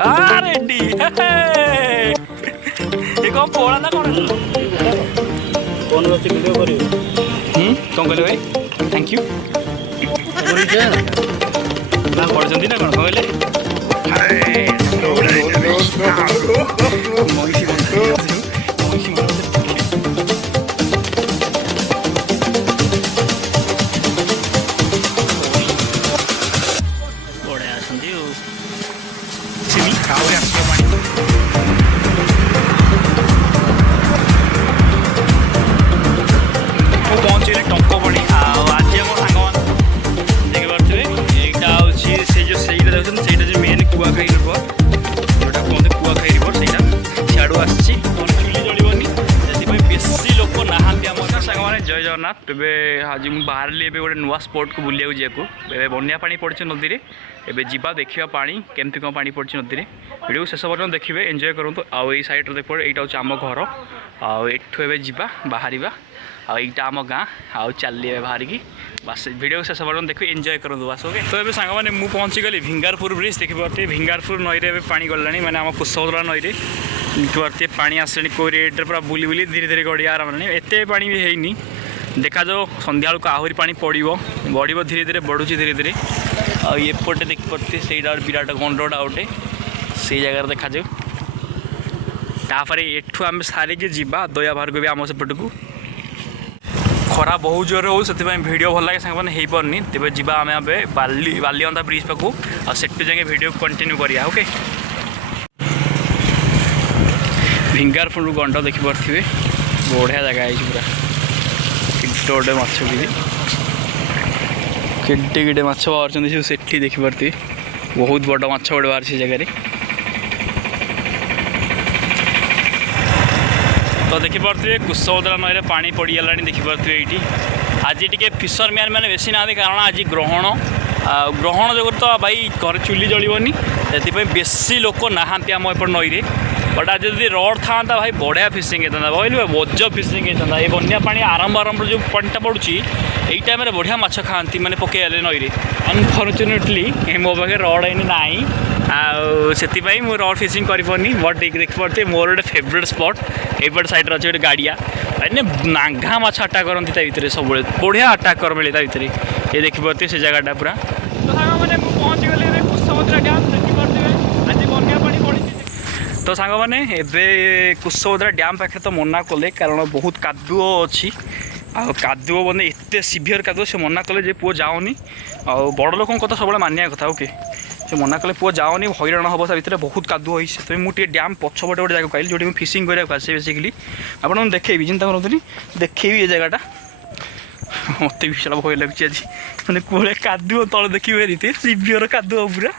Ready ये कौन पोड़ा ना कौन कौन बच्चे वीडियो करियो कौन कहले भाई थैंक यू ना पढ़ुଛନ୍ତି ना कौन कहले बड़े आसंदी सिमी खाओ यार पहुँचे टंक पड़ी आज आम सांग देखिपे यहाँ हूँ से जो देखते मेन कुआखाई रिवर जोटा कहते कुआखाई रिवर से सियाड़ू आसी चुली जड़ोनी से बेसी लोक नहांती आम सांग मैंने जय जगन्नाथ तेरे आज मुझे बाहर गोटे नुआ स्पॉट को बुलाया जाए बन्या पानी पड़ी नदी में एबे जीवा देखिया पानी केमती कौन पानी पड़ी नदी में वीडियो शेष पर्यटन देखिए एंजॉय करूँ आउ ये साइड देख यहाँ हूँ आम घर आठू ए जा बाहर आईटा आम गाँ आउ चलिए बाहर की बस वीडियो शेष पर्यटन देखिए एंजॉय करूँ बस ओके तो ये सांग मैंने मुझे पहुँची गली भिंगारपुर ब्रिज देखिए भिंगारपुर नई में पा गला मैंने आम कुशवरा नई देखिए पा आसनी को रेट्रे पूरा बुली बुली धीरे धीरे गड़िया आरम्भ नहीं एत पा भी है देखा जाओ संध्या को आहरी पा पड़ो बढ़ धीरे धीरे बढ़ुची धीरे धीरे आएपटे देखिपे से विराट गंडटा गोटे से जगार देखा जाऊ तापर एठू आम सारिकी जा दया बाहर को भी आम सेपट को खरा बहुत जोर हो से वीडियो भल लगे सांग हो पारनी तेज जा आम बालीअंधा ब्रिज पाखु आठ जाए वीडियो कंटिन्यू करिया ओके भिंगारपुर गंड देखिपे बढ़िया जगह है पूरा किटे माछ भी किटे किटे माछ बाहर से देखिपे बहुत बड़ माछ गोटे बाहर से जगह तो देखिपे कुशवरा नई पा पड़गला देखिपे ये आज टी फिशरमैन मैंने बेसी ना कारण आज ग्रहण ग्रहण जो तो भाई घर चुली जलोनी से बेसी लोक नहांती आम एपट नई बट आज जब रड था भाई बढ़िया फिशिंग होता कहली वज फिशिंग होता ये बन्या पानी आरंभ जो पानीटा पड़ुची यही टाइम बढ़िया माछ खाती मैंने पकड़े नई अनफर्चुनेटली मो पाखे रड है ना आई मुझे रड फिशिंग करनी बट देखिपे मोर गोटे फेवरेट स्पॉट एपट साइड अच्छे गोटे गाड़िया नांगा माछ अटाक करती सब बढ़िया अटाक कर मिले भितर ये देखिपे से जगहटा पूरा मैंने पहुँच गली कुशवरा डैम देखिपे आज बन्या पानी पड़ी तो सांग मैंने एबे कुशवरा डैम पाखे तो मना कले कारण बहुत कादुओ अच्छी आदुओ मैंने एत सीवियर कादुओ से मना कले जे पुओ जाओनी आ बड़ लोक कथा सब मानिया कथा ओके से मना कले पुओ जाओनी हईराण हम ता भितर बहुत कादुओ से मुझे डैम पछपटे गोटे जगह कहली जो फिशिंग कराया आसे बेसिकली आपको देखेबी चिंता करते देखेबी ये जगहटा मत भी सारा भय लगे आज मैंने कौन कादुओ तले देखिए रीते सीवियर कादुओ पूरा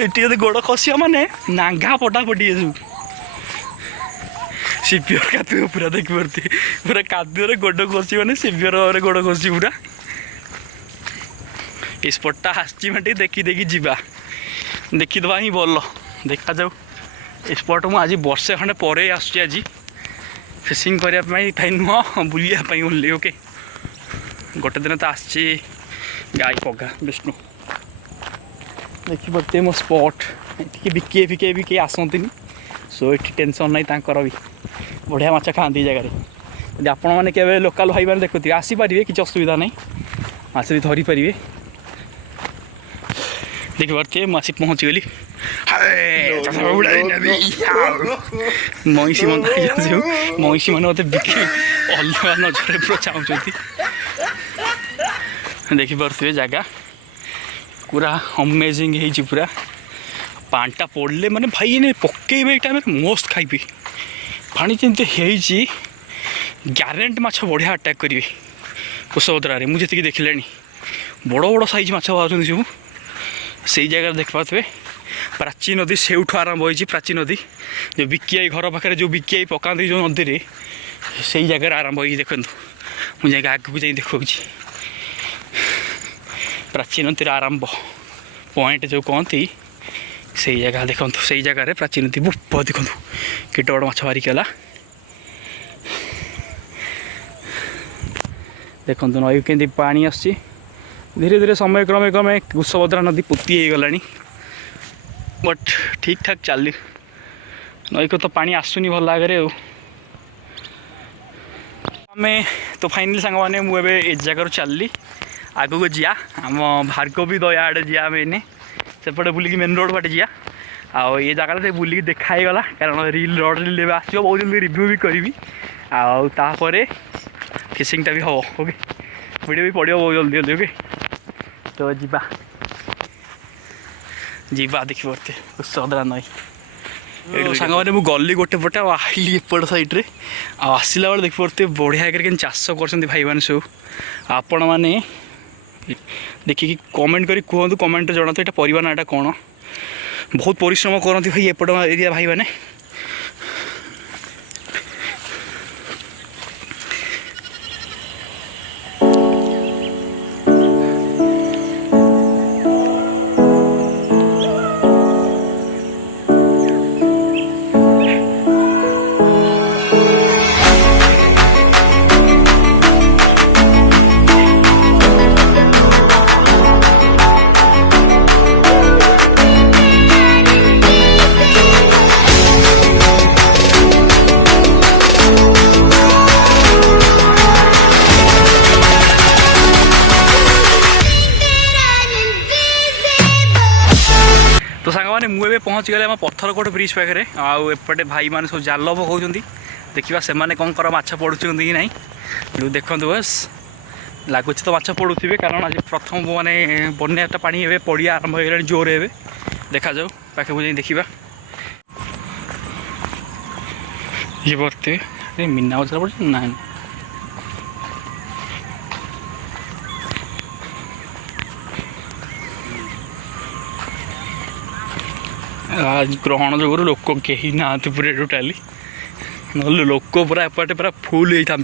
ये गोड़ खसिया माने नांगा पटापटी सब सीवियर कादुओ पूरा देखिपे पूरा कादुओ गोड़ खसी मैंने सीवियर भाव गोड़ खसी पूरा ये स्पॉटा आसी देखी देखी जा देखीदे ही भल देखा जाऊ ये स्पॉट मुझे आज वर्षे खंडे पर आस फिशिंग करने नुह बुलायापी ओनली ओके गोटे दिन तो आसी गाई पगा विष्णु देखिपे मो स्पॉट ये बिके फिके भी कहीं आसती सो ये टेंशन नहीं तांकर भी बढ़िया माछ खाती जगह यदि आपण मैंने केवल लोकल भाई मैंने देखुए आसीपारे किसी असुविधा नहीं माछ भी धरी पारे देखिपे मुझे पहुँची गली महिषी मन महिषी मैंने मत बिके अलग नजर पूरा चाहती देखिपे जगह पूरा अमेजिंग है पूरा पानीटा पड़े मैंने भाई ने पकईबे ये टाइम मस्त खाइबे पानी जमी है ग्यारेंटी माछ बढ़िया अटाक करेंगे कुशवरा मुझे जी देखिले बड़ बड़ साइज माछ बाहर सब से जगह देख पाते प्राची नदी से आरंभ हो प्राची नदी जो बिकियाई घर पाखे जो बिकियाई पकाती जो नदी में से जगह आरंभ हो देखो मुझे आगे जा देखा प्राची नदी आरंभ पॉइंट जो कहती से जगह देखो से जगह प्राची नदी बुप देखो किट बड़ माछ बारिक है देखो नई के पानी आसी धीरे धीरे समय क्रमे क्रमे कुशवरा नदी पोती हो गला बट ठीक ठाक चली नई को तो पानी आसुनी भल आगे आम तो फाइनाली सांग मैंने मुझे ए जगार चलली आग को जा आम भार्गव भी दया आड़े जा मैंने सेपटे बुलिकी मेन रोड बाटे जा आउ ये जगह से बुलिकी देखाई गला कारण रील रोड रील आसो बहुत जल्दी रिव्यू भी करी आउे फिशिंगटा भी हम ओके वीडियो भी पड़ो बहुत जल्दी जल्दी ओके तो जीवा जीवा देखी पड़ते कुशोदरा नई सांग मैंने मुझे गली गोटे पटे आइली एपट सैड्रे आसला बेले देखी पड़ते बढ़िया के चाष कर भाई मैंने सब आपण मैंने देखिए कमेंट करी कहतु कमेंट जना तो यहाँ परिवार नाटा कौन बहुत परिश्रम करती भाई एपट एरिया भाई मैंने तो सांग मैंने मुझे पहुँच गले पत्थरकोट ब्रिज पाखे आउटे भाई मैंने सब जाल पकाउं देखा से कौन कर माछ पड़ुं कि ना देखु बस लगुच तो माछ पड़ुवे कारण आज प्रथम माने बन्याटा पानी ए पड़िया आरंभ हो जोर ए देखा जाऊ पाखे जाए देखा ये बरते मीना बजार पड़े ना आज ग्रहण जो लोक कहीं ना पूरा टोटाली ना लोक पूरा एपटे पूरा फुल होता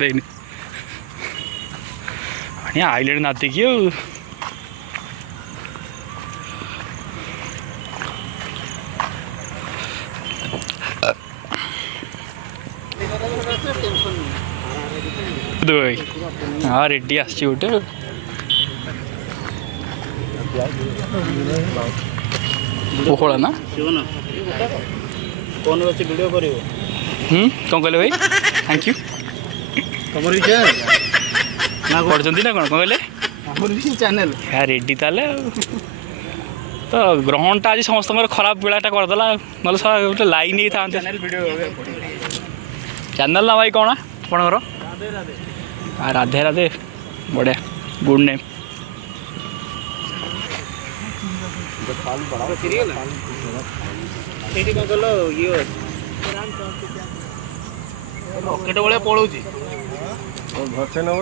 आईले नातिकी भाई हाँ रेडी आसी गोटे पोखला ना कौन बच्चे वीडियो करियो कौन कहले भाई थैंक यू तुम विषय ना करछंती ना कौन कहले हमर भी चैनल यार रेडी ताले तो ग्रहणटा आज समस्त खराब बेलाटा करदेला ना गोटे लाइन ही था चैनल वीडियो चैनल ना भाई कौन आपणकर राधे राधे बढ़िया गुड नेम रकेट भाया पड़ोची भसे नब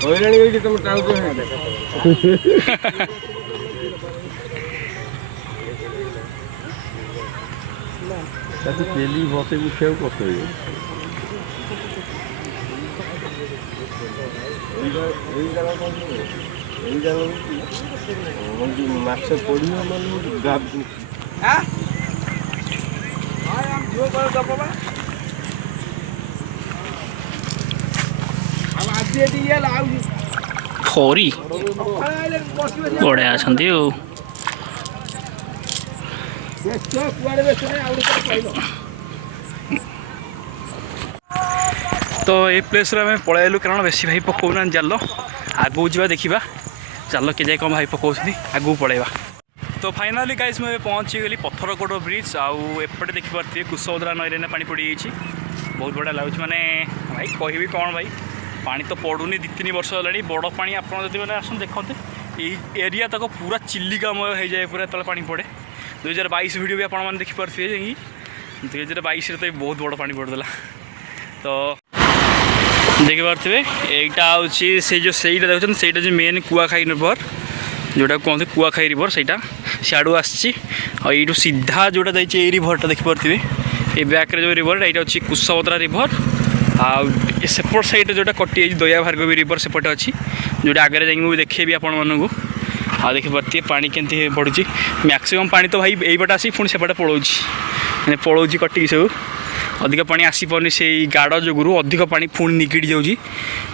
तो हईराणी तुम तेली बसे उठे कत माछ पड़िया खरी बढ़िया अच्छा तो ये प्लेस आम पलैलु कारण बेसी भाई पकाऊना जाल आगू जा देखा जाल के जाए कौन भाई पकाउं आगू पलैबा तो फाइनाली गाइस मैं पहुँची गली पत्थरकोट ब्रिज आउटे देखिपे कुशोदरा नई ना पानी पड़ जाइए बहुत बढ़िया लगुच माने भाई कहबी कौन भाई पानी तो पड़ूनी 2-3 वर्ष है बड़ पानी आप मैंने आस देखते ये एरिया तक पूरा चिल्लिकामय हो जाए पूरा तले पानी पड़े 2022 वीडियो भी आपने देखिपे 2022 तो बहुत बड़ पानी पड़देला तो देखिपे यहाँ से जो सहीटा देखते सहीटा जो मेन कुआखाई रिवर जोटा कहते कुआखाई रिवर सहीटा सियाड़ू आसू सीधा जोटा जाइए रिभरटा देखिपे ये बैक्रे जो रिवर यहाँ अच्छी कुशभद्रा रिभर सेपट साइड जोटा कटि दया भार्गवी रिवर सेपटे अच्छी जोटा आगे जाइए देखेबी आपण मानू आ देखिपे पानी केमती पड़ुची मैक्सिमम पानी तो भाई यही पटे आसी पुणी सेपटे पड़ोची मैंने पड़ोची कटिकी सब अधिक पानी आसीपारे से गाड़ जो अधिक पानी पुणी निगड़ी जाऊँगी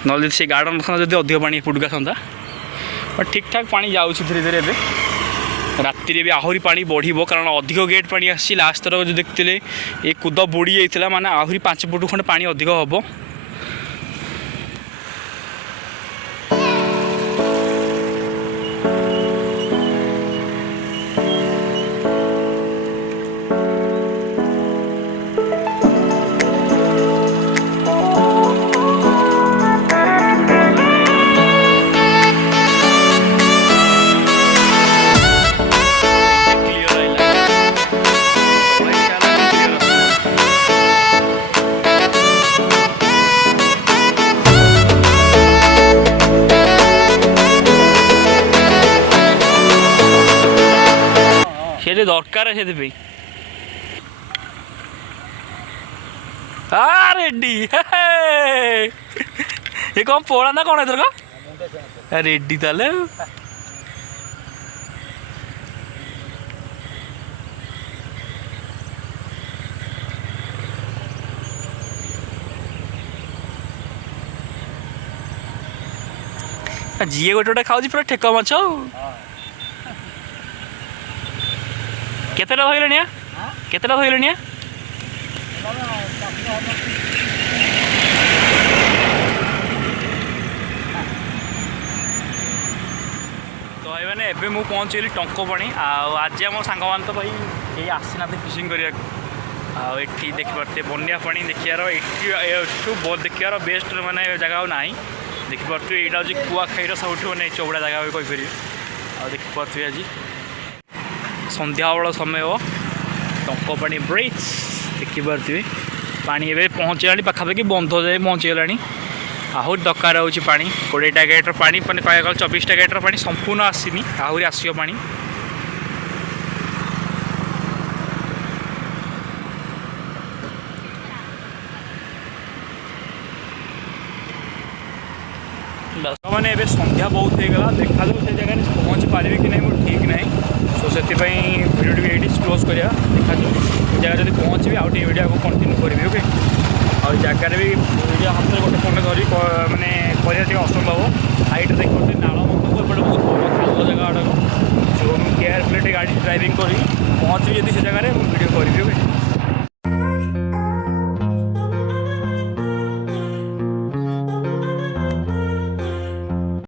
ना से गाड़ ना जब अधिक पानी एपटू आसता बट ठीक ठाक पानी जाऊँ धीरे धीरे एवं राति भी आहरी पानी बढ़ कारण अधिक गेट पानी आसी लास्ट थर जो देखते ये कूद बुड़ी जाता माने आहरी 5 फुट खंड पानी अधिक हम से दरकार से रेडी ये कौन पोड़ा ना कौन इधर का रेडी ताले जी गोटे गोटे खाऊ पूरा ठेक माछ केतेटा धरले केतेटा धरले तो भाई मैंने एबे मु पहुँचली टंकपाणी आज आम सांग मान तो भाई कहीं आसी ना फिशिंग करने आठी देखिपे बनिया पानी देखार ये देखार बेस्ट माने जगह ना देखिपे यहाँ हूँ कुआखाईर सब मैंने चौड़ा जगह कहीपर आ देखिपे आज संध्या बेल समय हो टंकपाणी ब्रिज देखिपे पानी एवं पहुँचला पाखापाखि बंध जाए पहुँचीगला आहरी दरकार हो 20टा गेट्र पानी मैंने कह 24टा गेट्र पानी संपूर्ण आसनी आहरी आसो पानी मैंने एवं संध्या बहुत होगा देखा से जगह पहुँच पारि कि नहीं मुझे ठीक ना सो से भिडियो भी ये क्लोज करा देखा जगह जब पहुँची आउ वीडियो को कंटिन्यू करी ओके आ जगार भी वीडियो हाथ में गोटे फोन धरी मैंने कर असंभव हाइट देखते नाल मत एपटे बहुत भल खाल जगह गुड़ा जो केयरफुली गाड़ी ड्राइविंग करी पहुँची जब से जगह वीडियो करी ओके।